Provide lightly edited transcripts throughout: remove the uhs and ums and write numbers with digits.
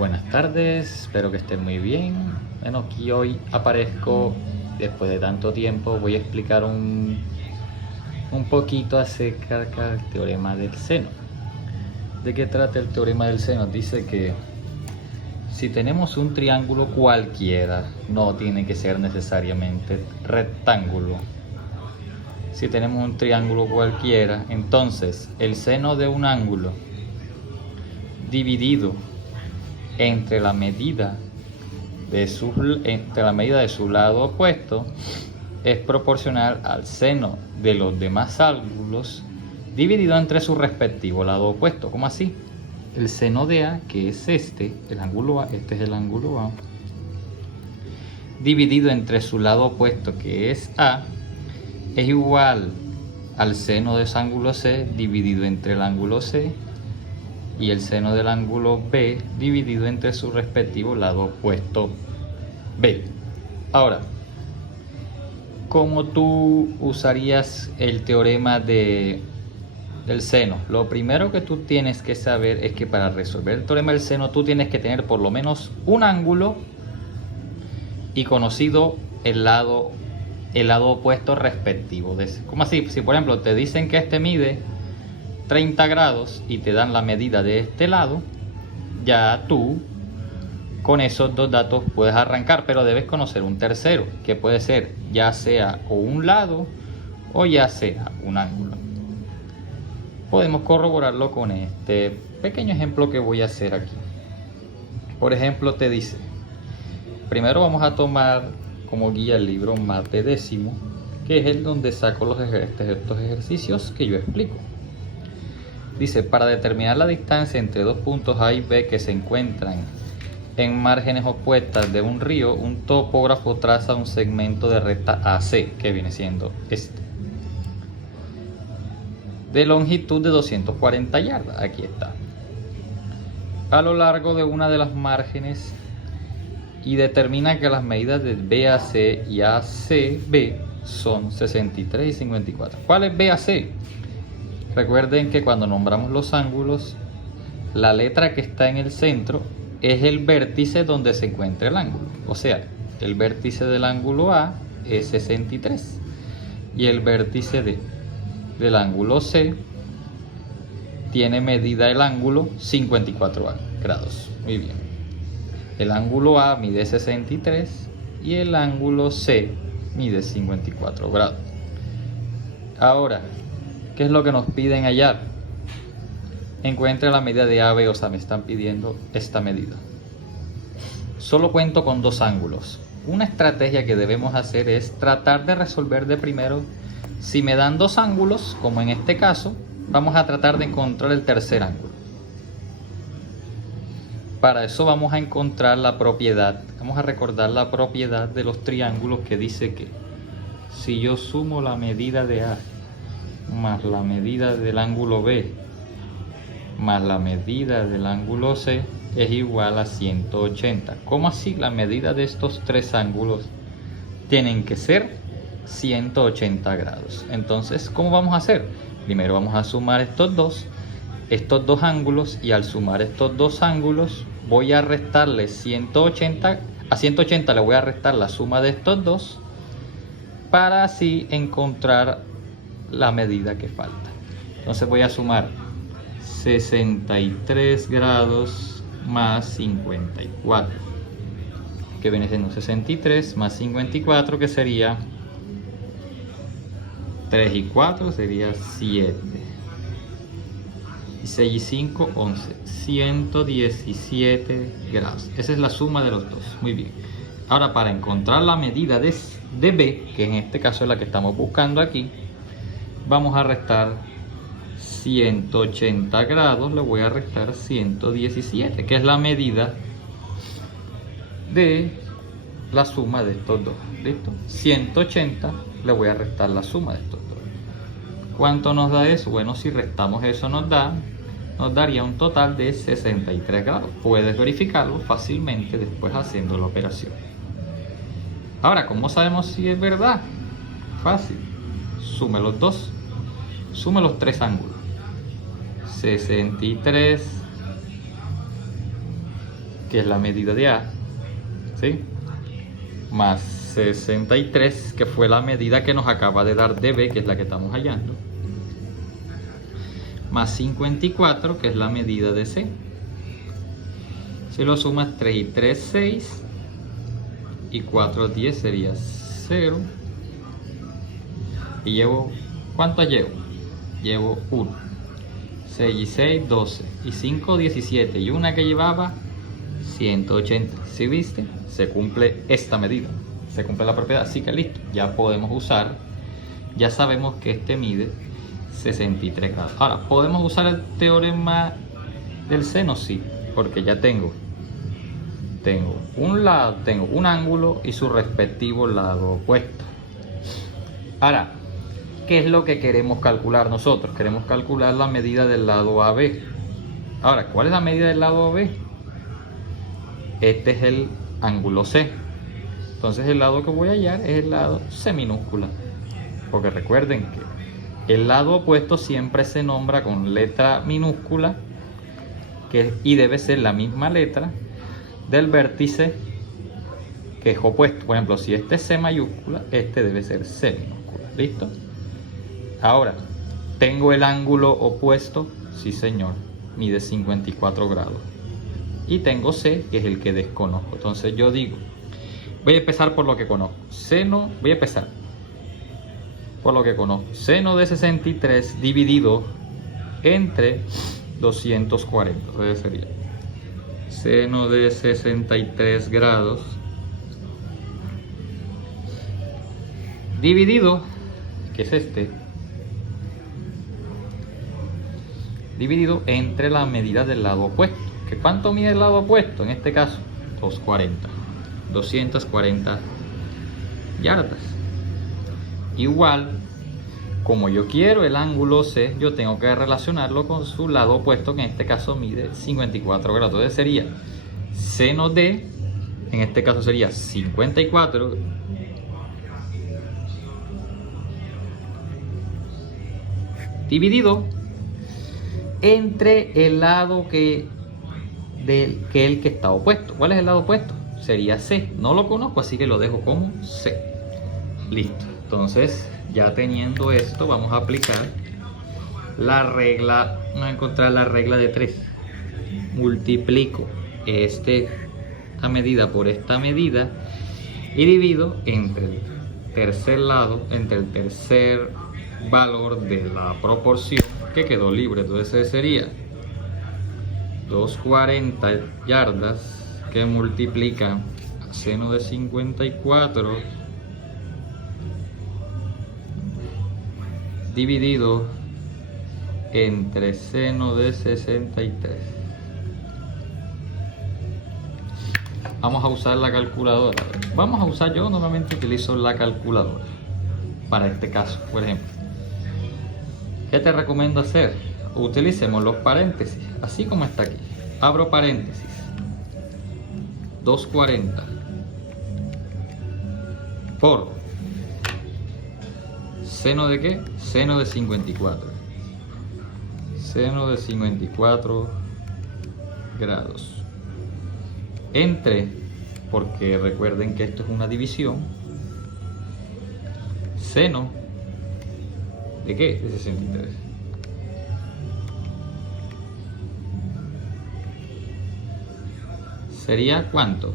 Buenas tardes, espero que estén muy bien. Bueno, aquí hoy aparezco después de tanto tiempo. Voy a explicar un poquito acerca del teorema del seno. ¿De qué trata el teorema del seno? Dice que si tenemos un triángulo cualquiera, no tiene que ser necesariamente rectángulo. Si tenemos un triángulo cualquiera, entonces el seno de un ángulo dividido entre la medida de su lado opuesto es proporcional al seno de los demás ángulos dividido entre su respectivo lado opuesto. ¿Cómo así? El seno de A, que es el ángulo A, este es el ángulo A, dividido entre su lado opuesto, que es A, es igual al seno de ese ángulo C dividido entre el ángulo C y el seno del ángulo B dividido entre su respectivo lado opuesto B. Ahora, ¿cómo tú usarías el teorema del seno? Lo primero que tú tienes que saber es que para resolver el teorema del seno tú tienes que tener por lo menos un ángulo y conocido el lado opuesto respectivo de ese. ¿Cómo así? Si por ejemplo te dicen que este mide 30 grados y te dan la medida de este lado, ya tú con esos dos datos puedes arrancar, pero debes conocer un tercero, que puede ser ya sea o un lado o ya sea un ángulo. Podemos corroborarlo con este pequeño ejemplo que voy a hacer aquí. Por ejemplo, te dice, primero vamos a tomar como guía el libro Mate Décimo, que es el donde saco estos ejercicios que yo explico. Dice, para determinar la distancia entre dos puntos A y B que se encuentran en márgenes opuestas de un río, un topógrafo traza un segmento de recta AC, que viene siendo este, de longitud de 240 yardas, aquí está, a lo largo de una de las márgenes, y determina que las medidas de BAC y ACB son 63 y 54. ¿Cuál es BAC? Recuerden que cuando nombramos los ángulos, la letra que está en el centro es el vértice donde se encuentra el ángulo. O sea, el vértice del ángulo A es 63 y el vértice del ángulo C tiene medida el ángulo 54 grados. Muy bien. El ángulo A mide 63 y el ángulo C mide 54 grados. Ahora, ¿qué es lo que nos piden hallar? Encuentre la medida de AB, o sea, me están pidiendo esta medida. Solo cuento con dos ángulos. Una estrategia que debemos hacer es tratar de resolver de primero. Si me dan dos ángulos, como en este caso, vamos a tratar de encontrar el tercer ángulo. Para eso vamos a encontrar la propiedad, vamos a recordar la propiedad de los triángulos que dice que si yo sumo la medida de A más la medida del ángulo B más la medida del ángulo C es igual a 180. ¿Cómo así? La medida de estos tres ángulos tienen que ser 180 grados. Entonces, ¿cómo vamos a hacer? Primero vamos a sumar estos dos ángulos, y al sumar estos dos ángulos voy a restarle 180. A 180 le voy a restar la suma de estos dos para así encontrar la medida que falta. Entonces voy a sumar 63 grados más 54, que viene siendo 63 más 54, que sería 3 y 4 sería 7. Y 6 y 5, 11. 117 grados. Esa es la suma de los dos. Muy bien. Ahora, para encontrar la medida de B, que en este caso es la que estamos buscando aquí, vamos a restar 180 grados. Le voy a restar 117, que es la medida de la suma de estos dos. ¿Listo? 180 le voy a restar la suma de estos dos. ¿Cuánto nos da eso? Bueno, si restamos eso nos daría un total de 63 grados. Puedes verificarlo fácilmente después haciendo la operación. Ahora, ¿cómo sabemos si es verdad? Fácil. Sume los dos. Sume los tres ángulos. 63 que es la medida de A, ¿sí? Más 63, que fue la medida que nos acaba de dar de B, que es la que estamos hallando, más 54, que es la medida de C. Si lo sumas, 3 y 3, 6, y 4, 10 sería 0. Y llevo, ¿cuánto llevo? Llevo 1. 6 y 6, 12. Y 5, 17. Y una que llevaba, 180. ¿Sí viste? Se cumple esta medida. Se cumple la propiedad. Así que listo. Ya podemos usar. Ya sabemos que este mide 63 grados. Ahora, ¿podemos usar el teorema del seno? Sí. Porque ya tengo un lado, tengo un ángulo y su respectivo lado opuesto. Ahora, ¿qué es lo que queremos calcular nosotros? Queremos calcular la medida del lado AB. Ahora, ¿cuál es la medida del lado AB? Este es el ángulo C. Entonces el lado que voy a hallar es el lado C minúscula. Porque recuerden que el lado opuesto siempre se nombra con letra minúscula, y debe ser la misma letra del vértice que es opuesto. Por ejemplo, si este es C mayúscula, este debe ser C minúscula. ¿Listo? Ahora, ¿tengo el ángulo opuesto? Sí, señor. Mide 54 grados. Y tengo C, que es el que desconozco. Entonces yo digo, voy a empezar por lo que conozco. Voy a empezar por lo que conozco. Seno de 63 dividido entre 240. Entonces sería seno de 63 grados dividido, que es este, dividido entre la medida del lado opuesto. ¿Que cuánto mide el lado opuesto? En este caso, 240 yardas. Igual, como yo quiero el ángulo C, yo tengo que relacionarlo con su lado opuesto, que en este caso mide 54 grados. Entonces sería seno de, en este caso sería 54 dividido entre el lado que el que está opuesto. ¿Cuál es el lado opuesto? Sería C. No lo conozco, así que lo dejo como C. Listo. Entonces, ya teniendo esto, vamos a aplicar la regla. Vamos a encontrar la regla de 3. Multiplico esta medida por esta medida y divido entre el tercer lado, entre el tercer valor de la proporción que quedó libre. Entonces sería 240 yardas que multiplican a seno de 54 dividido entre seno de 63. Vamos a usar la calculadora. Yo normalmente utilizo la calculadora para este caso, por ejemplo. ¿Qué te recomiendo hacer? Utilicemos los paréntesis, así como está aquí. Abro paréntesis. 240 por seno de ¿qué? Seno de 54. Seno de 54 grados. Entre, porque recuerden que esto es una división, seno ¿de qué? De 63. ¿Sería cuánto?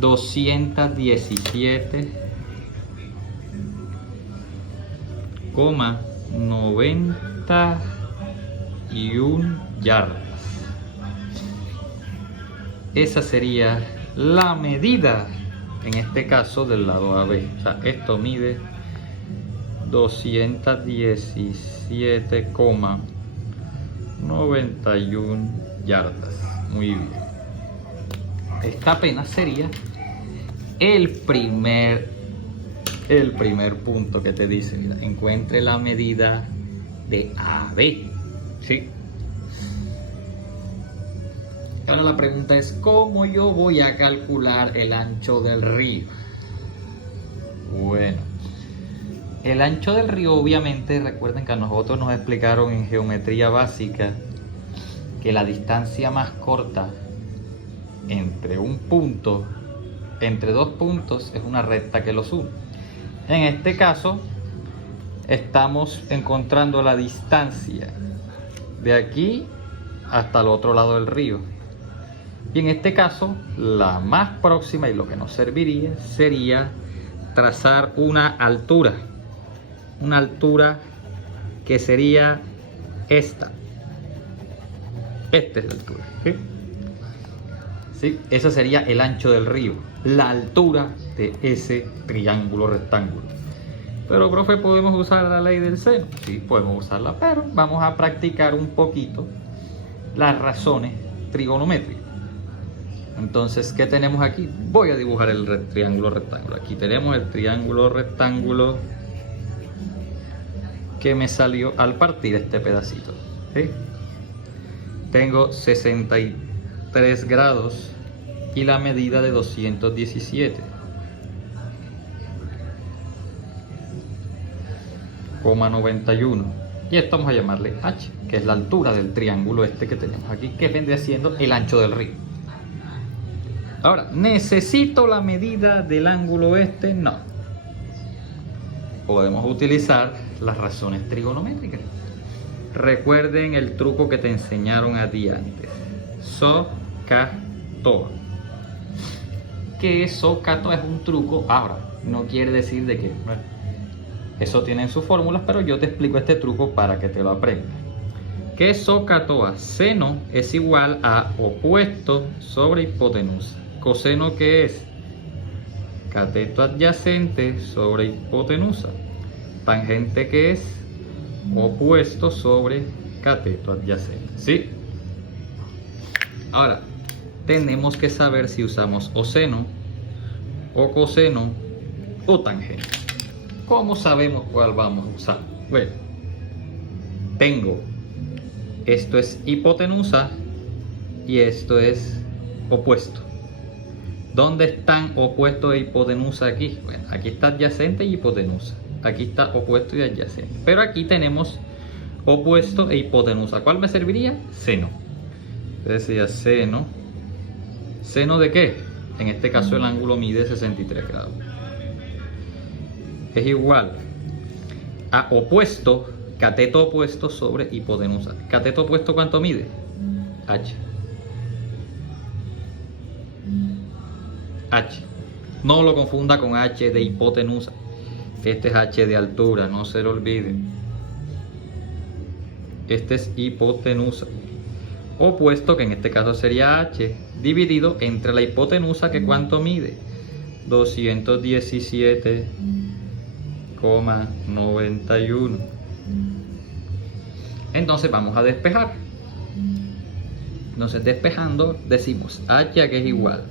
217,91 yardas. Esa sería la medida, en este caso, del lado AB. O sea, esto mide 217,91 yardas. Muy bien. Esta apenas sería el primer punto que te dice. Mira, encuentre la medida de AB. ¿Sí? Ahora la pregunta es, ¿cómo yo voy a calcular el ancho del río? Bueno, el ancho del río, obviamente, recuerden que a nosotros nos explicaron en geometría básica que la distancia más corta entre un punto, entre dos puntos, es una recta que los une. En este caso, estamos encontrando la distancia de aquí hasta el otro lado del río. Y en este caso, la más próxima y lo que nos serviría sería trazar una altura que sería esta. Esta es la altura, ¿sí? ¿Sí? Ese sería el ancho del río, la altura de ese triángulo rectángulo. Pero, profe, ¿podemos usar la ley del seno? Sí, podemos usarla, pero vamos a practicar un poquito las razones trigonométricas. Entonces, ¿qué tenemos aquí? Voy a dibujar el triángulo rectángulo. Aquí tenemos el triángulo rectángulo que me salió al partir este pedacito, ¿sí? Tengo 63 grados y la medida de 217,91. Y esto vamos a llamarle H, que es la altura del triángulo este que tenemos aquí, que vendría siendo el ancho del río. Ahora, ¿necesito la medida del ángulo este? No. Podemos utilizar las razones trigonométricas. Recuerden el truco que te enseñaron a ti antes. SOHCAHTOA. ¿Qué es SOHCAHTOA? Es un truco. Ahora, no quiere decir de que eso tiene sus fórmulas, pero yo te explico este truco para que te lo aprendas. ¿Qué es SOHCAHTOA? Seno es igual a opuesto sobre hipotenusa. Coseno, ¿qué es? Cateto adyacente sobre hipotenusa. Tangente, ¿qué es? Opuesto sobre cateto adyacente. ¿Sí? Ahora, tenemos que saber si usamos o seno, o coseno, o tangente. ¿Cómo sabemos cuál vamos a usar? Bueno, tengo, esto es hipotenusa y esto es opuesto. ¿Dónde están opuesto e hipotenusa aquí? Bueno, aquí está adyacente y hipotenusa. Aquí está opuesto y adyacente. Pero aquí tenemos opuesto e hipotenusa. ¿Cuál me serviría? Seno. Decía seno. ¿Seno de qué? En este caso el ángulo mide 63 grados. Es igual a opuesto, cateto opuesto sobre hipotenusa. ¿Cateto opuesto cuánto mide? H. H. No lo confunda con H de hipotenusa. Este es H de altura, no se lo olviden. Este es hipotenusa. Opuesto, que en este caso sería H, dividido entre la hipotenusa, que ¿cuánto mide? 217,91. Entonces vamos a despejar. Entonces, despejando, decimos H, que es igual.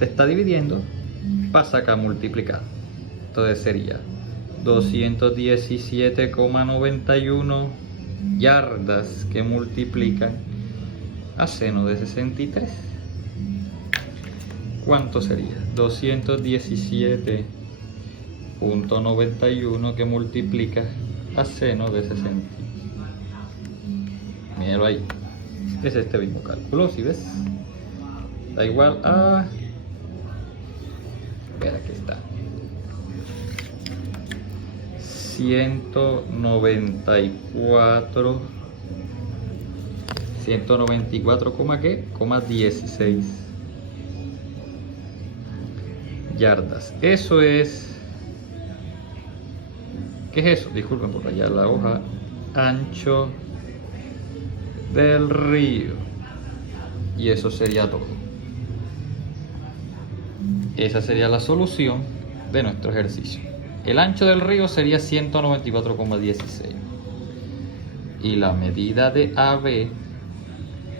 Te está dividiendo, pasa acá a multiplicar. Entonces sería 217,91 yardas que multiplican a seno de 63. ¿Cuánto sería? 217,91 que multiplica a seno de 60. Míralo ahí. Es este mismo cálculo, ¿sí ves? Da igual a... Espera, aquí está. 194, ¿qué? 16 yardas. Eso es... ¿Qué es eso? Disculpen por rayar la hoja. Ancho del río. Y eso sería todo. Esa sería la solución de nuestro ejercicio. El ancho del río sería 194,16 y la medida de AB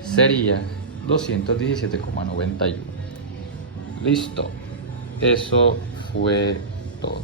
sería 217,91. Listo, eso fue todo.